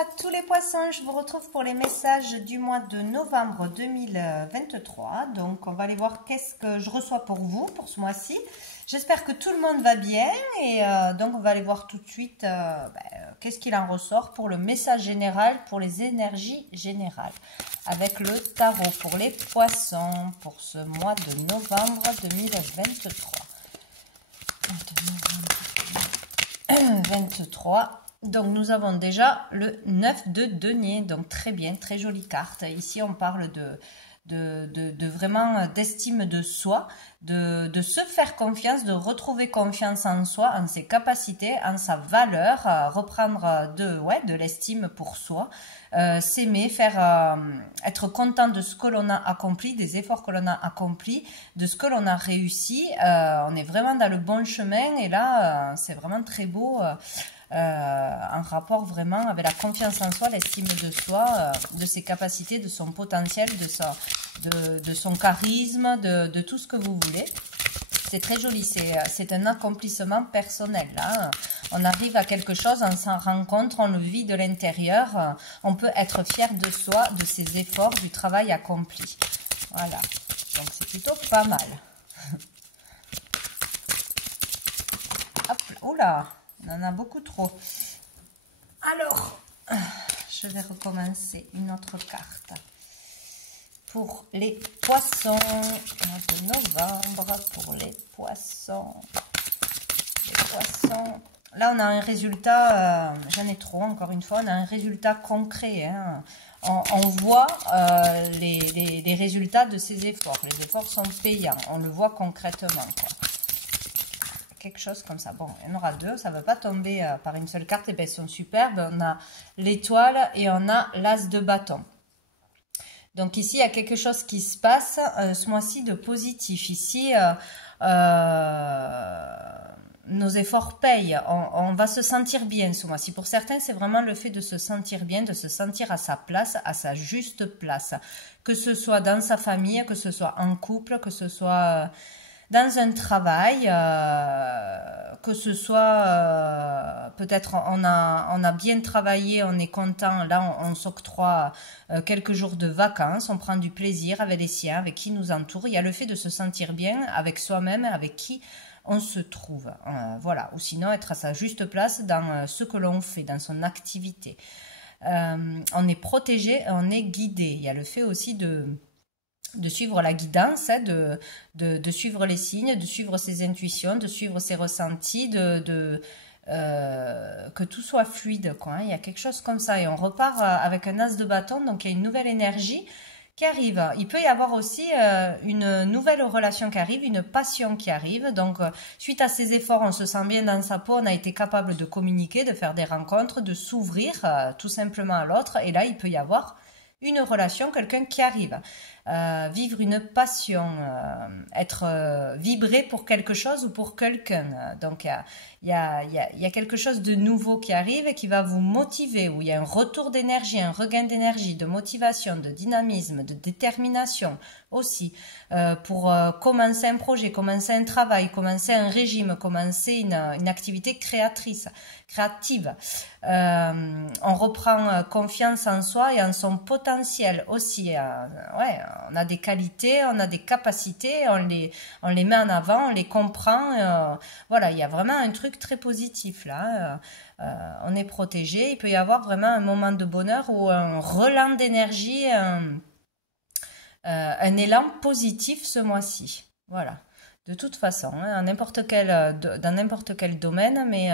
à tous les poissons, je vous retrouve pour les messages du mois de novembre 2023. Donc on va aller voir qu'est-ce que je reçois pour vous pour ce mois-ci. J'espère que tout le monde va bien et donc on va aller voir tout de suite qu'est-ce qu'il en ressort pour le message général, pour les énergies générales. Avec le tarot pour les poissons pour ce mois de novembre 2023. 23. Donc nous avons déjà le 9 de denier, donc très bien, très jolie carte. Ici on parle de vraiment d'estime de soi, de se faire confiance, de retrouver confiance en soi, en ses capacités, en sa valeur, reprendre de l'estime pour soi, s'aimer, être content de ce que l'on a accompli, des efforts que l'on a accomplis, de ce que l'on a réussi. On est vraiment dans le bon chemin et là c'est vraiment très beau. En rapport vraiment avec la confiance en soi, l'estime de soi, de ses capacités, de son potentiel, de son charisme, de tout ce que vous voulez. C'est très joli, c'est un accomplissement personnel. Là. On arrive à quelque chose, on s'en rend compte, on le vit de l'intérieur, on peut être fier de soi, de ses efforts, du travail accompli. Voilà, donc c'est plutôt pas mal. Hop, oula, on en a beaucoup trop. Alors, je vais recommencer une autre carte. Pour les poissons, de novembre, pour les poissons. Là, on a un résultat, j'en ai trop, encore une fois, on a un résultat concret. Hein. On voit les résultats de ces efforts. Les efforts sont payants, on le voit concrètement, quoi. Quelque chose comme ça. Bon, il y en aura deux, ça ne va pas tomber par une seule carte, et bien, elles sont superbes. On a l'étoile et on a l'as de bâton. Donc ici, il y a quelque chose qui se passe ce mois-ci de positif. Ici, nos efforts payent. On va se sentir bien ce mois-ci. Pour certains, c'est vraiment le fait de se sentir bien, de se sentir à sa place, à sa juste place. Que ce soit dans sa famille, que ce soit en couple, que ce soit dans un travail, que ce soit peut-être on a bien travaillé, on est content, là on s'octroie quelques jours de vacances, on prend du plaisir avec les siens, avec qui nous entoure. Il y a le fait de se sentir bien avec soi-même, avec qui on se trouve. Voilà, ou sinon être à sa juste place dans ce que l'on fait, dans son activité. On est protégé, on est guidé. Il y a le fait aussi de suivre la guidance, hein, de suivre les signes, de suivre ses intuitions, de suivre ses ressentis, que tout soit fluide, quoi, hein. Il y a quelque chose comme ça et on repart avec un as de bâton, donc il y a une nouvelle énergie qui arrive. Il peut y avoir aussi une nouvelle relation qui arrive, une passion qui arrive. Donc, suite à ces efforts, on se sent bien dans sa peau, on a été capable de communiquer, de faire des rencontres, de s'ouvrir tout simplement à l'autre. Et là, il peut y avoir une relation, quelqu'un qui arrive. Vivre une passion, être vibré pour quelque chose ou pour quelqu'un. Donc il y a quelque chose de nouveau qui arrive et qui va vous motiver, où il y a un retour d'énergie, un regain d'énergie, de motivation, de dynamisme, de détermination aussi, pour commencer un projet, commencer un travail, commencer un régime, commencer une activité créative. On reprend confiance en soi et en son potentiel aussi. On a des qualités, on a des capacités, on les met en avant, on les comprend. Voilà, il y a vraiment un truc très positif là. On est protégé. Il peut y avoir vraiment un moment de bonheur ou un relan d'énergie, un élan positif ce mois-ci. Voilà. De toute façon, hein, dans n'importe quel domaine, mais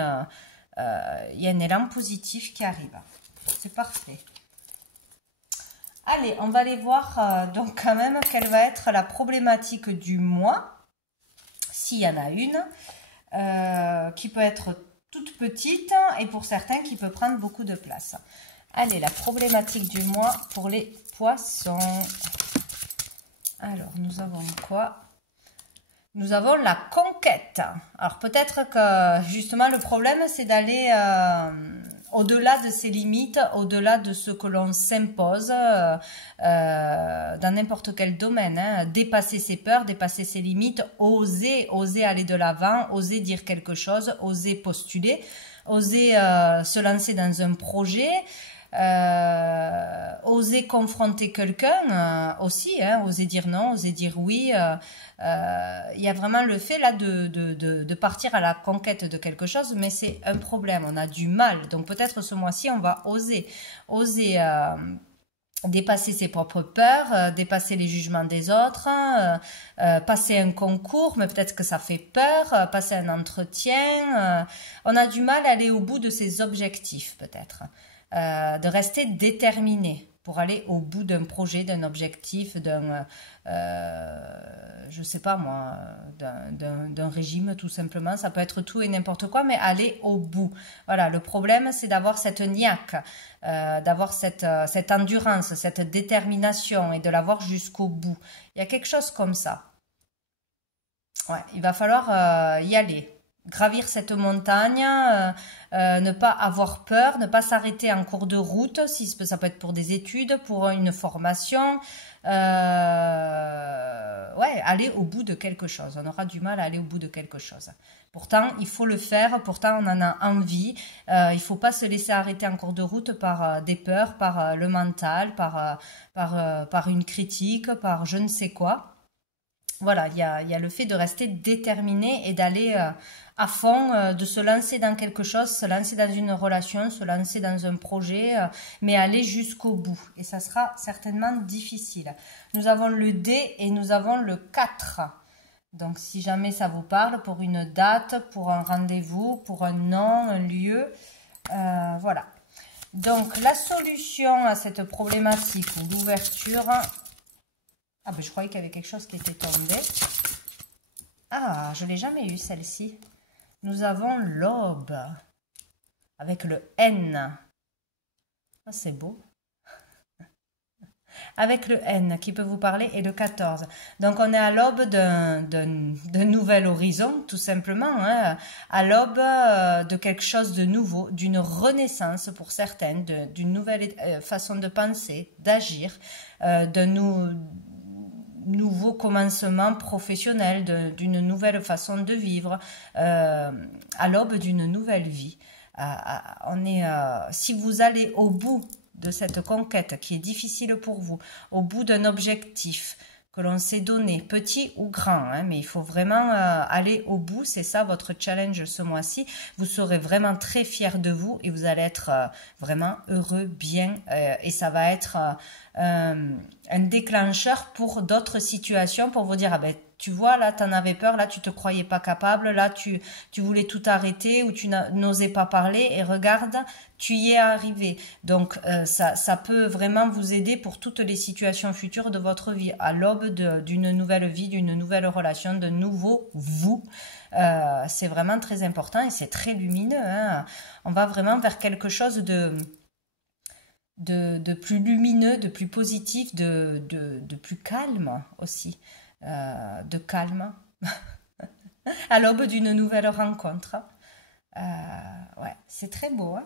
il y a un élan positif qui arrive. C'est parfait. Allez, on va aller voir donc quand même quelle va être la problématique du mois, s'il y en a une, qui peut être toute petite et pour certains qui peut prendre beaucoup de place. Allez, la problématique du mois pour les poissons. Alors, nous avons quoi ? Nous avons la conquête. Alors peut-être que justement le problème c'est d'aller au-delà de ses limites, au-delà de ce que l'on s'impose dans n'importe quel domaine, hein. Dépasser ses peurs, dépasser ses limites, oser aller de l'avant, oser dire quelque chose, oser postuler, oser se lancer dans un projet. Oser confronter quelqu'un aussi, hein, oser dire non, oser dire oui. Il y a vraiment le fait là de partir à la conquête de quelque chose, mais c'est un problème, on a du mal. Donc peut-être ce mois-ci, on va oser dépasser ses propres peurs, dépasser les jugements des autres, passer un concours, mais peut-être que ça fait peur, passer un entretien. On a du mal à aller au bout de ses objectifs, peut-être. De rester déterminé pour aller au bout d'un projet, d'un objectif, je sais pas moi, d'un régime tout simplement. Ça peut être tout et n'importe quoi, mais aller au bout. Voilà, le problème c'est d'avoir cette niaque, d'avoir cette endurance, cette détermination et de l'avoir jusqu'au bout. Il y a quelque chose comme ça. Ouais, il va falloir y aller. Gravir cette montagne, ne pas avoir peur, ne pas s'arrêter en cours de route, si ça peut être pour des études, pour une formation, ouais, aller au bout de quelque chose. On aura du mal à aller au bout de quelque chose. Pourtant, il faut le faire, pourtant on en a envie. Il ne faut pas se laisser arrêter en cours de route par des peurs, par le mental, par une critique, par je ne sais quoi. Voilà, il y a le fait de rester déterminé et d'aller à fond, de se lancer dans quelque chose, se lancer dans une relation, se lancer dans un projet, mais aller jusqu'au bout. Et ça sera certainement difficile. Nous avons le D et nous avons le 4. Donc si jamais ça vous parle, pour une date, pour un rendez-vous, pour un nom, un lieu, voilà. Donc la solution à cette problématique ou l'ouverture... Ah ben je croyais qu'il y avait quelque chose qui était tombé. Ah, je ne l'ai jamais eu celle-ci. Nous avons l'aube avec le N. Ah, c'est beau. Avec le N qui peut vous parler et le 14. Donc on est à l'aube d'un nouvel horizon, tout simplement, hein, à l'aube de quelque chose de nouveau, d'une renaissance pour certaines, d'une nouvelle façon de penser, d'agir, d'un nouveau commencement professionnel, d'une nouvelle façon de vivre, à l'aube d'une nouvelle vie. Si vous allez au bout de cette conquête qui est difficile pour vous, au bout d'un objectif que l'on s'est donné, petit ou grand, hein, mais il faut vraiment aller au bout, c'est ça votre challenge ce mois-ci. Vous serez vraiment très fiers de vous et vous allez être vraiment heureux, bien, et ça va être un déclencheur pour d'autres situations, pour vous dire, ah ben, tu vois, là, tu en avais peur, là, tu te croyais pas capable, là, tu voulais tout arrêter ou tu n'osais pas parler et regarde, tu y es arrivé. Donc, ça peut vraiment vous aider pour toutes les situations futures de votre vie, à l'aube d'une nouvelle vie, d'une nouvelle relation, de nouveau vous. C'est vraiment très important et c'est très lumineux, hein. On va vraiment vers quelque chose de plus lumineux, de plus positif, de plus calme aussi. De calme à l'aube d'une nouvelle rencontre. Ouais, c'est très beau, hein.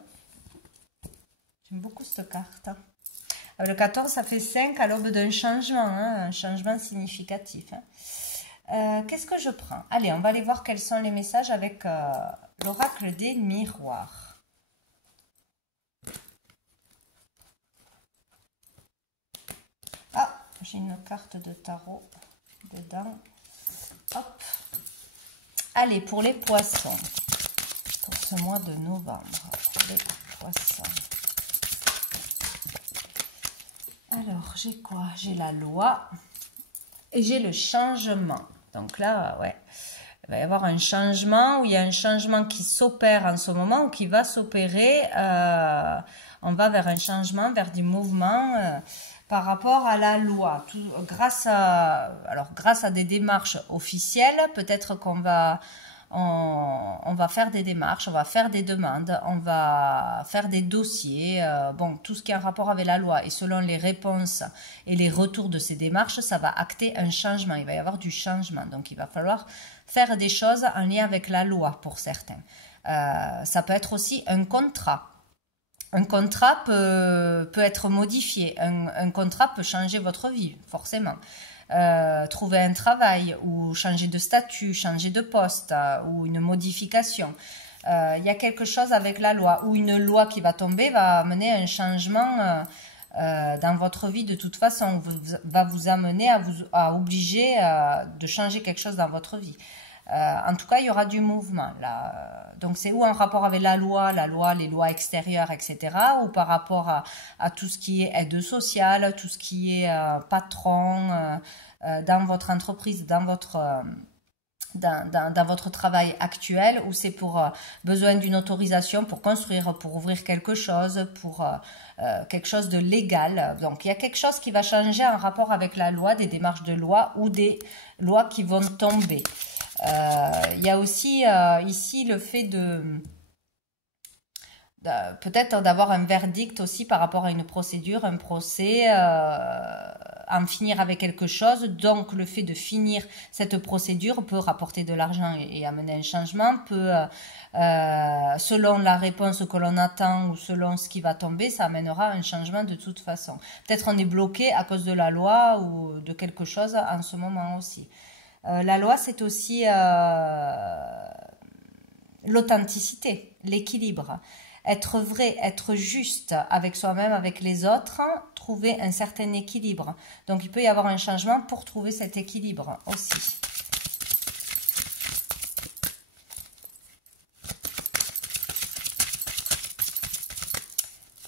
J'aime beaucoup cette carte. Le 14, ça fait 5 à l'aube d'un changement, hein, un changement significatif, hein. Qu'est-ce que je prends? Allez, on va aller voir quels sont les messages avec l'oracle des miroirs. Ah, j'ai une carte de tarot dedans. Hop. Allez, pour les poissons, pour ce mois de novembre, pour les poissons. Alors, j'ai quoi? J'ai la loi et j'ai le changement. Donc là, ouais, il va y avoir un changement, où il y a un changement qui s'opère en ce moment, ou qui va s'opérer. On va vers un changement, vers du mouvement par rapport à la loi. Grâce à des démarches officielles, peut-être qu'on va... On va faire des démarches, on va faire des demandes, on va faire des dossiers, bon, tout ce qui est en rapport avec la loi. Et selon les réponses et les retours de ces démarches, ça va acter un changement. Il va y avoir du changement. Donc, il va falloir faire des choses en lien avec la loi pour certains. Ça peut être aussi un contrat. Un contrat peut être modifié. Un contrat peut changer votre vie, forcément. Trouver un travail ou changer de statut, changer de poste ou une modification. Il y a quelque chose avec la loi, ou une loi qui va tomber va amener un changement dans votre vie de toute façon, va vous amener à obliger de changer quelque chose dans votre vie. En tout cas, il y aura du mouvement là. Donc, c'est ou en rapport avec la loi, les lois extérieures, etc., ou par rapport à tout ce qui est aide sociale, tout ce qui est patron dans votre entreprise, dans votre travail actuel, ou c'est pour besoin d'une autorisation pour construire, pour ouvrir quelque chose, pour quelque chose de légal. Donc, il y a quelque chose qui va changer en rapport avec la loi, des démarches de loi ou des lois qui vont tomber. Il y a aussi ici le fait peut-être d'avoir un verdict aussi par rapport à une procédure, un procès, en finir avec quelque chose. Donc le fait de finir cette procédure peut rapporter de l'argent et amener un changement, peut, selon la réponse que l'on attend ou selon ce qui va tomber, ça amènera un changement de toute façon. Peut-être on est bloqué à cause de la loi ou de quelque chose en ce moment aussi. La loi, c'est aussi l'authenticité, l'équilibre. Être vrai, être juste avec soi-même, avec les autres, trouver un certain équilibre. Donc, il peut y avoir un changement pour trouver cet équilibre aussi.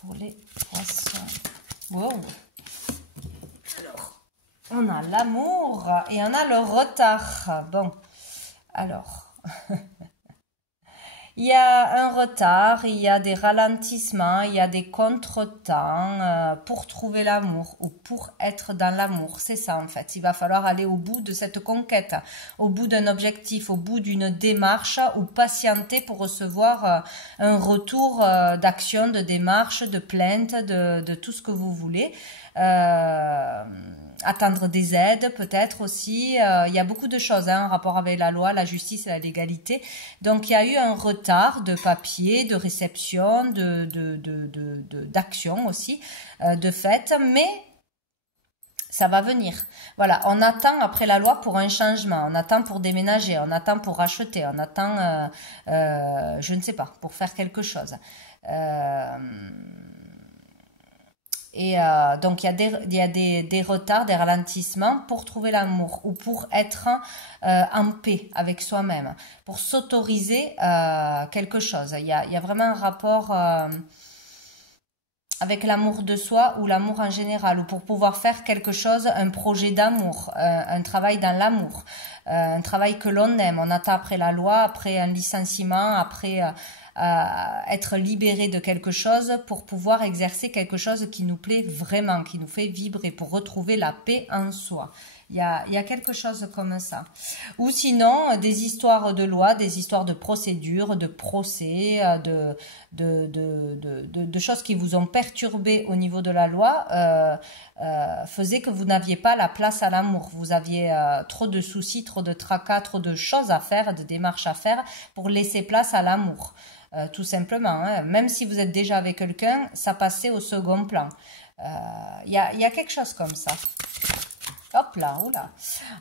Pour les poissons. Wow. Alors, on a l'amour et on a le retard. Bon, alors... Il y a un retard, il y a des ralentissements, il y a des contretemps pour trouver l'amour ou pour être dans l'amour. C'est ça en fait. Il va falloir aller au bout de cette conquête, au bout d'un objectif, au bout d'une démarche ou patienter pour recevoir un retour d'action, de démarche, de plainte, de tout ce que vous voulez. Attendre des aides peut-être aussi. Il y a beaucoup de choses en rapport avec la loi, la justice et la légalité. Donc il y a eu un retard de papier, de réception, d'action aussi, de fait, mais ça va venir. Voilà, on attend après la loi pour un changement, on attend pour déménager, on attend pour racheter, on attend, je ne sais pas, pour faire quelque chose. Et donc, il y a des retards, des ralentissements pour trouver l'amour ou pour être en paix avec soi-même, pour s'autoriser quelque chose. Il y a vraiment un rapport avec l'amour de soi ou l'amour en général, ou pour pouvoir faire quelque chose, un projet d'amour, un travail dans l'amour, un travail que l'on aime. On attend après la loi, après un licenciement, après... être libéré de quelque chose pour pouvoir exercer quelque chose qui nous plaît vraiment, qui nous fait vibrer, pour retrouver la paix en soi. Il y a quelque chose comme ça. Ou sinon, des histoires de loi, des histoires de procédures, de procès, de choses qui vous ont perturbé au niveau de la loi, faisaient que vous n'aviez pas la place à l'amour. Vous aviez trop de soucis, trop de tracas, trop de choses à faire, de démarches à faire pour laisser place à l'amour. Tout simplement, hein. Même si vous êtes déjà avec quelqu'un, ça passait au second plan. Il y a quelque chose comme ça. Hop là, oula.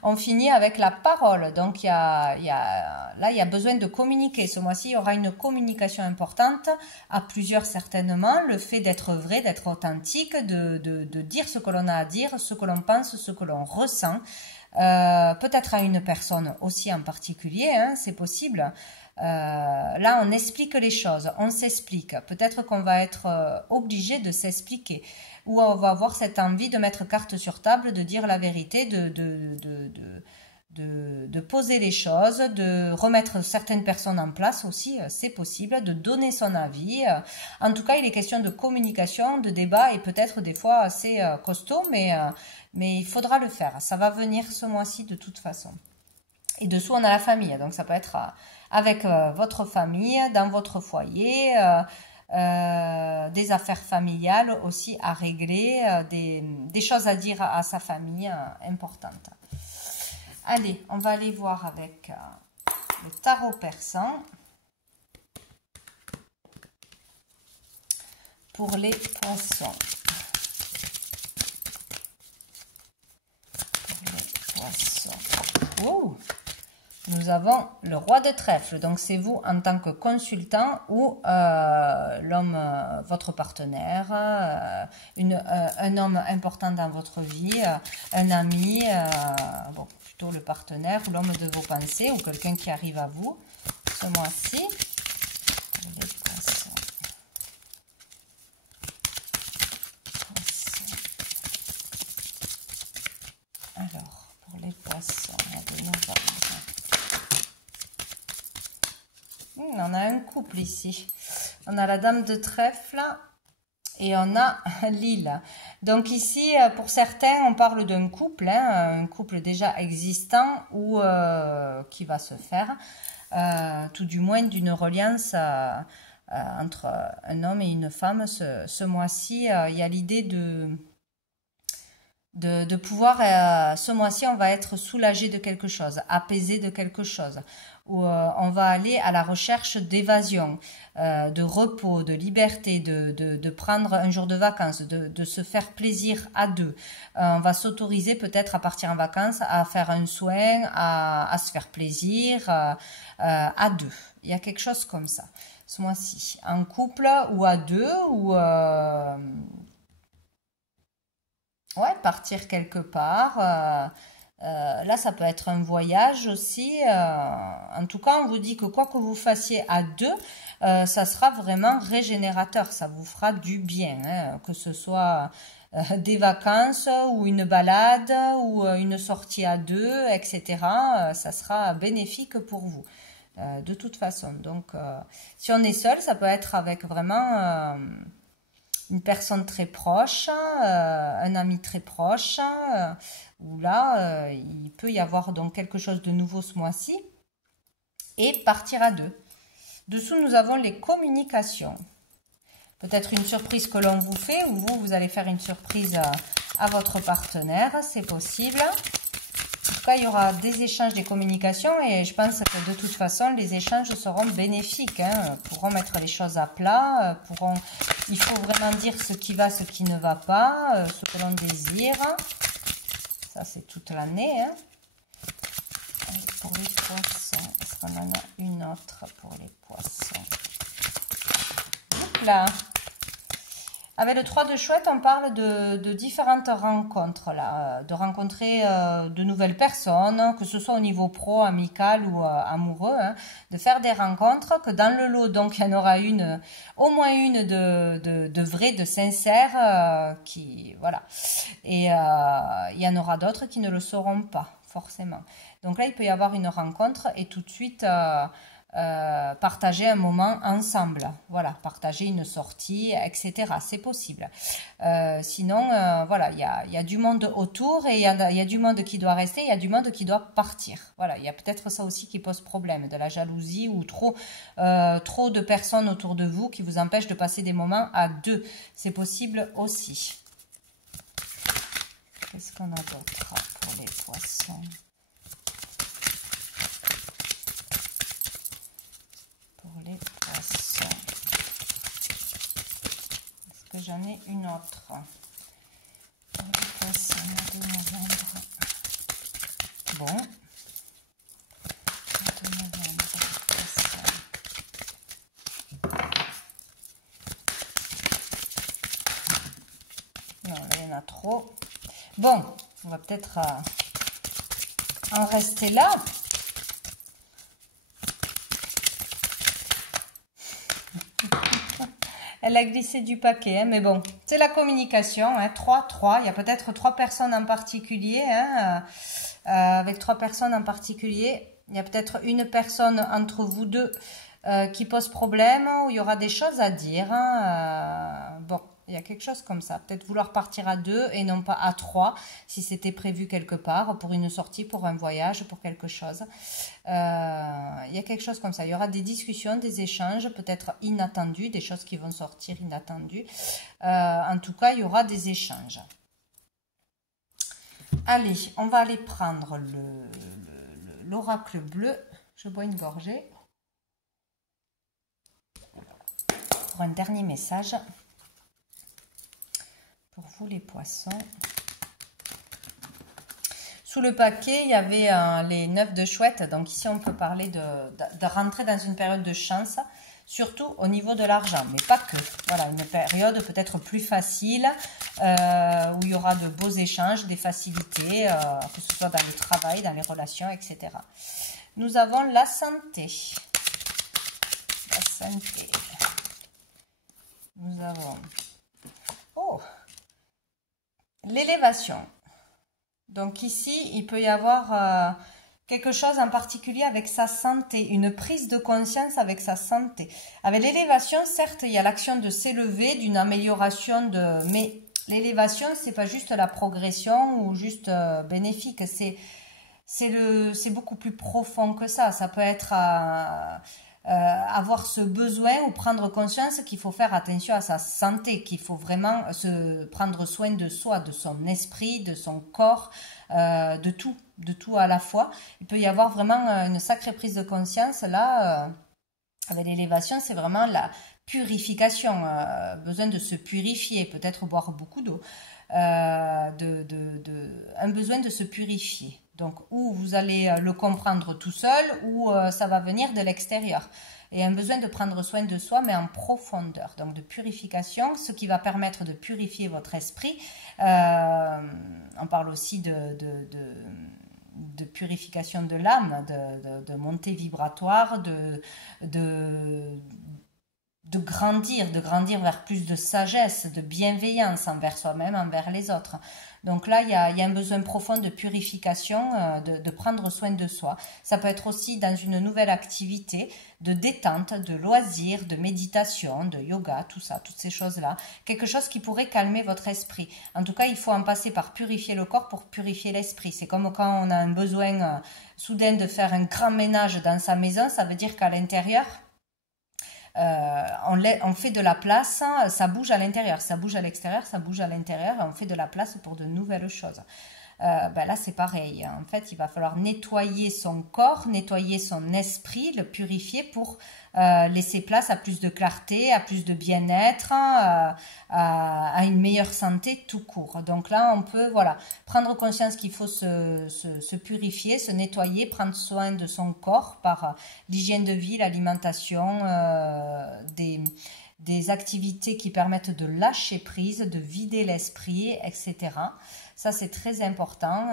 On finit avec la parole. Donc, là, il y a besoin de communiquer. Ce mois-ci, il y aura une communication importante, à plusieurs certainement. Le fait d'être vrai, d'être authentique, de dire ce que l'on a à dire, ce que l'on pense, ce que l'on ressent. Peut-être à une personne aussi en particulier, hein, c'est possible. Là, on explique les choses, on s'explique. Peut-être qu'on va être obligé de s'expliquer, ou on va avoir cette envie de mettre carte sur table, de dire la vérité, de poser les choses, de remettre certaines personnes en place aussi, c'est possible, de donner son avis. En tout cas, il est question de communication, de débat, et peut-être des fois assez costaud, mais il faudra le faire. Ça va venir ce mois-ci de toute façon. Et dessous, on a la famille, donc ça peut être avec votre famille, dans votre foyer, des affaires familiales aussi à régler, des choses à dire à sa famille importantes. Allez, on va aller voir avec le tarot persan pour les poissons. Pour les poissons. Oh! nous avons le roi de trèfle. Donc, c'est vous en tant que consultant ou l'homme, votre partenaire, un homme important dans votre vie, un ami, bon, plutôt le partenaire ou l'homme de vos pensées ou quelqu'un qui arrive à vous ce mois-ci. Les poissons. Alors, pour les poissons, de novembre. On a un couple ici. On a la dame de trèfle et on a l'île. Donc ici, pour certains, on parle d'un couple, un couple déjà existant ou qui va se faire, tout du moins d'une reliance entre un homme et une femme. Ce mois-ci, il y a l'idée de pouvoir, ce mois-ci, on va être soulagé de quelque chose, apaisé de quelque chose, où on va aller à la recherche d'évasion, de repos, de liberté, de prendre un jour de vacances, de se faire plaisir à deux. On va s'autoriser peut-être à partir en vacances, à faire un soin, à se faire plaisir à deux. Il y a quelque chose comme ça, ce mois-ci, en couple ou à deux, ou... ouais, partir quelque part. Là, ça peut être un voyage aussi. En tout cas, on vous dit que quoi que vous fassiez à deux, ça sera vraiment régénérateur. Ça vous fera du bien, hein, que ce soit des vacances ou une balade ou une sortie à deux, etc. Ça sera bénéfique pour vous, de toute façon. Donc, si on est seul, ça peut être avec vraiment... une personne très proche, un ami très proche, où là, il peut y avoir donc quelque chose de nouveau ce mois-ci, et partir à deux. Dessous, nous avons les communications. Peut-être une surprise que l'on vous fait, ou vous allez faire une surprise à votre partenaire, c'est possible. En tout cas, il y aura des échanges, des communications, et je pense que de toute façon, les échanges seront bénéfiques, hein, pourront mettre les choses à plat, il faut vraiment dire ce qui va, ce qui ne va pas, ce que l'on désire. Ça, c'est toute l'année. Hein. Pour les poissons, est-ce qu'on en a une autre pour les poissons? Hop là. Avec le 3 de chouette, on parle de différentes rencontres, là, de rencontrer de nouvelles personnes, que ce soit au niveau pro, amical ou amoureux, hein, de faire des rencontres, que dans le lot, donc, il y en aura une, au moins une de vraie, de sincère, qui, voilà. Et il y en aura d'autres qui ne le sauront pas, forcément. Donc là, il peut y avoir une rencontre et tout de suite... partager un moment ensemble, voilà, partager une sortie, etc. C'est possible. Sinon, voilà, il y a du monde autour et il y a du monde qui doit rester, il y a du monde qui doit partir. Voilà, il y a peut-être ça aussi qui pose problème, de la jalousie ou trop de personnes autour de vous qui vous empêchent de passer des moments à deux. C'est possible aussi. Qu'est-ce qu'on a d'autre pour les poissons ? Les poissons. Est-ce que j'en ai une autre? Pour les poissons de novembre. Bon. De novembre, poissons. Non, là, il y en a trop. Bon, on va peut-être en rester là. Elle a glissé du paquet, hein, mais bon, c'est la communication, hein, 3. Il y a peut-être 3 personnes en particulier, hein, avec 3 personnes en particulier. Il y a peut-être une personne entre vous deux qui pose problème, où il y aura des choses à dire. Hein, bon, il y a quelque chose comme ça. Peut-être vouloir partir à 2 et non pas à 3, si c'était prévu quelque part, pour une sortie, pour un voyage, pour quelque chose. Il y a quelque chose comme ça. Il y aura des discussions, des échanges, peut-être inattendus, des choses qui vont sortir inattendues. En tout cas, il y aura des échanges. Allez, on va aller prendre l'oracle bleu. Je bois une gorgée. Pour un dernier message. Pour vous les poissons. Sous le paquet, il y avait les 9 de chouette. Donc ici, on peut parler de rentrer dans une période de chance, surtout au niveau de l'argent, mais pas que. Voilà, une période peut-être plus facile, où il y aura de beaux échanges, des facilités, que ce soit dans le travail, dans les relations, etc. Nous avons la santé. La santé. Nous avons l'élévation. Donc ici, il peut y avoir quelque chose en particulier avec sa santé, une prise de conscience avec sa santé. Avec l'élévation, certes, il y a l'action de s'élever, d'une amélioration mais l'élévation, c'est pas juste la progression ou juste bénéfique, c'est beaucoup plus profond que ça. Ça peut être avoir ce besoin ou prendre conscience qu'il faut faire attention à sa santé, qu'il faut vraiment prendre soin de soi, de son esprit, de son corps, de tout à la fois. Il peut y avoir vraiment une sacrée prise de conscience là, avec l'élévation, c'est vraiment la purification, besoin de se purifier, peut-être boire beaucoup d'eau, un besoin de se purifier. Donc, ou vous allez le comprendre tout seul, ou ça va venir de l'extérieur. Et un besoin de prendre soin de soi, mais en profondeur. Donc, de purification, ce qui va permettre de purifier votre esprit. On parle aussi de purification de l'âme, de montée vibratoire, de grandir vers plus de sagesse, de bienveillance envers soi-même, envers les autres. Donc là, il y a un besoin profond de purification, de prendre soin de soi. Ça peut être aussi dans une nouvelle activité, de détente, de loisirs, de méditation, de yoga, tout ça, toutes ces choses-là. Quelque chose qui pourrait calmer votre esprit. En tout cas, il faut en passer par purifier le corps pour purifier l'esprit. C'est comme quand on a un besoin soudain de faire un grand ménage dans sa maison, ça veut dire qu'à l'intérieur, on fait de la place, ça bouge à l'intérieur, ça bouge à l'extérieur, ça bouge à l'intérieur, et on fait de la place pour de nouvelles choses. Là c'est pareil, en fait il va falloir nettoyer son corps, nettoyer son esprit, le purifier pour laisser place à plus de clarté, à plus de bien-être, à une meilleure santé tout court. Donc là on peut prendre conscience qu'il faut se purifier, se nettoyer, prendre soin de son corps par l'hygiène de vie, l'alimentation, des activités qui permettent de lâcher prise, de vider l'esprit, etc. Ça, c'est très important.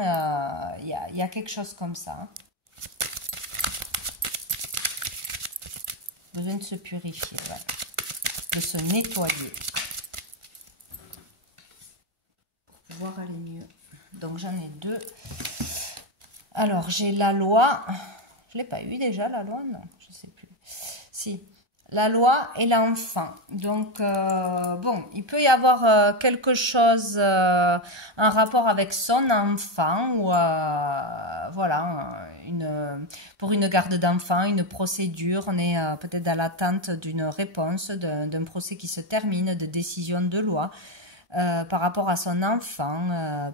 Il y a quelque chose comme ça. Besoin de se purifier, de se nettoyer. Pour pouvoir aller mieux. Donc, j'en ai deux. Alors, j'ai la loi. Je ne l'ai pas eu déjà, la loi? Non, je ne sais plus. Si. La loi et l'enfant. Donc, il peut y avoir quelque chose en rapport avec son enfant ou pour une garde d'enfant, une procédure. On est peut-être dans l'attente d'une réponse, d'un procès qui se termine, de décision de loi par rapport à son enfant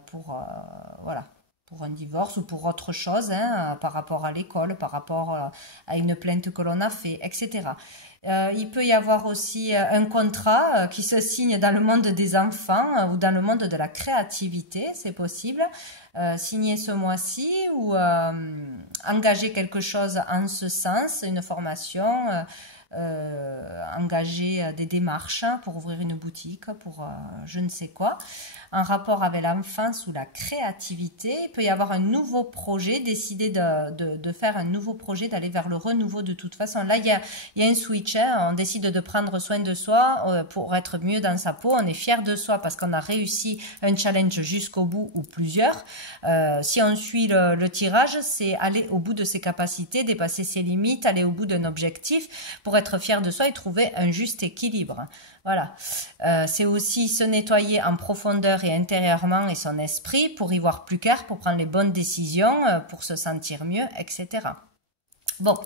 pour un divorce ou pour autre chose, par rapport à l'école, par rapport à une plainte que l'on a fait, etc. Il peut y avoir aussi un contrat qui se signe dans le monde des enfants ou dans le monde de la créativité, c'est possible. Signer ce mois-ci ou engager quelque chose en ce sens, une formation, engager des démarches pour ouvrir une boutique, pour je ne sais quoi, en rapport avec l'enfance ou la créativité. Il peut y avoir un nouveau projet, décider de faire un nouveau projet, d'aller vers le renouveau de toute façon. Là, il y a un switch, on décide de prendre soin de soi pour être mieux dans sa peau, on est fier de soi parce qu'on a réussi un challenge jusqu'au bout ou plusieurs. Si on suit le tirage, c'est aller au bout de ses capacités, dépasser ses limites, aller au bout d'un objectif pour être fier de soi et trouver un juste équilibre. Voilà. C'est aussi se nettoyer en profondeur et intérieurement et son esprit pour y voir plus clair, pour prendre les bonnes décisions, pour se sentir mieux, etc. Bon.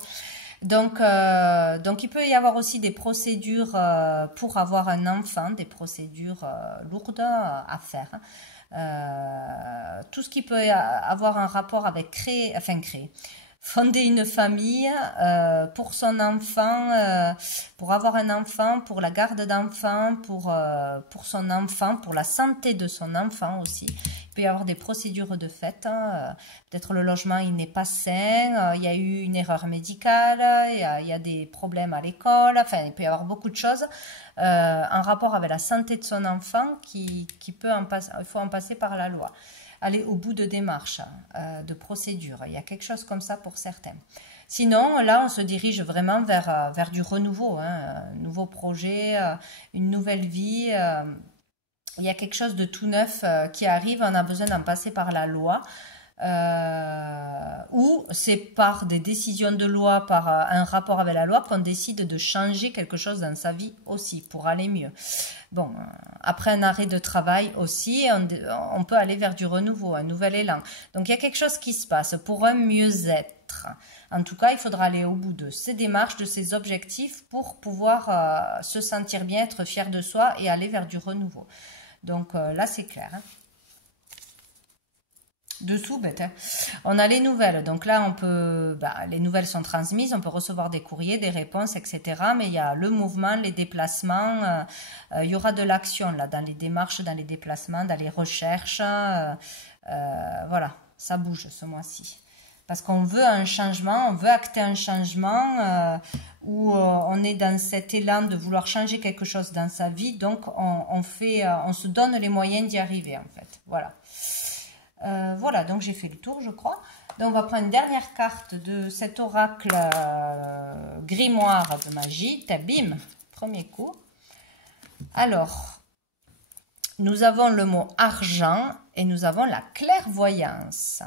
Donc, il peut y avoir aussi des procédures pour avoir un enfant, des procédures lourdes à faire. Tout ce qui peut avoir un rapport avec créer. Fonder une famille pour son enfant, pour avoir un enfant, pour la garde d'enfant, pour son enfant, pour la santé de son enfant aussi. Il peut y avoir des procédures de fait. Hein. Peut-être le logement il n'est pas sain, il y a eu une erreur médicale, il y a des problèmes à l'école. Enfin, il peut y avoir beaucoup de choses en rapport avec la santé de son enfant qui peut en passer. Il faut en passer par la loi. Aller au bout de démarches, de procédures. Il y a quelque chose comme ça pour certains. Sinon, là, on se dirige vraiment vers du renouveau, hein, un nouveau projet, une nouvelle vie. Il y a quelque chose de tout neuf qui arrive, on a besoin d'en passer par la loi. Ou c'est par des décisions de loi, par un rapport avec la loi qu'on décide de changer quelque chose dans sa vie aussi, pour aller mieux. Bon, après un arrêt de travail aussi, on peut aller vers du renouveau, un nouvel élan. Donc il y a quelque chose qui se passe pour un mieux-être. En tout cas, il faudra aller au bout de ces démarches, de ces objectifs pour pouvoir se sentir bien, être fier de soi et aller vers du renouveau. Donc là, c'est clair. Hein. Dessous, bête, hein. On a les nouvelles. Donc là, on peut, les nouvelles sont transmises, on peut recevoir des courriers, des réponses, etc. Mais il y a le mouvement, les déplacements. Il y aura de l'action là dans les démarches, dans les déplacements, dans les recherches. Voilà, ça bouge ce mois-ci. Parce qu'on veut un changement, on veut acter un changement où on est dans cet élan de vouloir changer quelque chose dans sa vie. Donc, on se donne les moyens d'y arriver, en fait. Voilà. Voilà, donc j'ai fait le tour, je crois. Donc, on va prendre une dernière carte de cet oracle grimoire de magie. Bim, premier coup. Alors, nous avons le mot argent et nous avons la clairvoyance.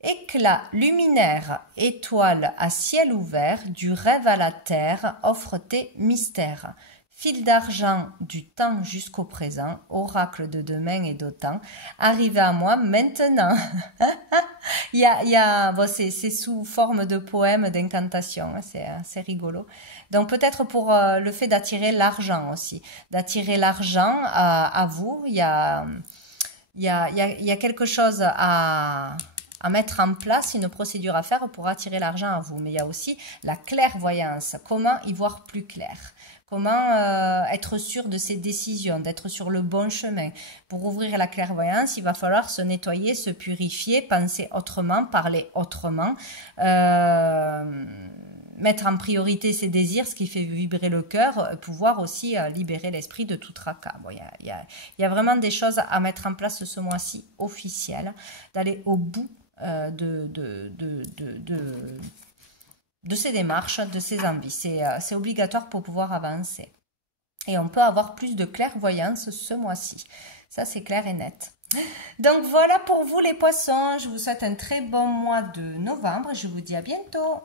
Éclat luminaire, étoile à ciel ouvert, du rêve à la terre, offre tes mystères. Fil d'argent du temps jusqu'au présent, oracle de demain et d'autant, arrivé à moi maintenant. Bon, c'est sous forme de poème, d'incantation, hein, c'est rigolo. Donc peut-être pour le fait d'attirer l'argent aussi, d'attirer l'argent à vous, il y a quelque chose à mettre en place, une procédure à faire pour attirer l'argent à vous. Mais il y a aussi la clairvoyance, comment y voir plus clair. Comment être sûr de ses décisions, d'être sur le bon chemin. Pour ouvrir la clairvoyance, il va falloir se nettoyer, se purifier, penser autrement, parler autrement, mettre en priorité ses désirs, ce qui fait vibrer le cœur, pouvoir aussi libérer l'esprit de tout tracas. Bon, il y a vraiment des choses à mettre en place ce mois-ci officiel, d'aller au bout de ces démarches, de ces envies. C'est obligatoire pour pouvoir avancer. Et on peut avoir plus de clairvoyance ce mois-ci. Ça, c'est clair et net. Donc, voilà pour vous les poissons. Je vous souhaite un très bon mois de novembre. Je vous dis à bientôt.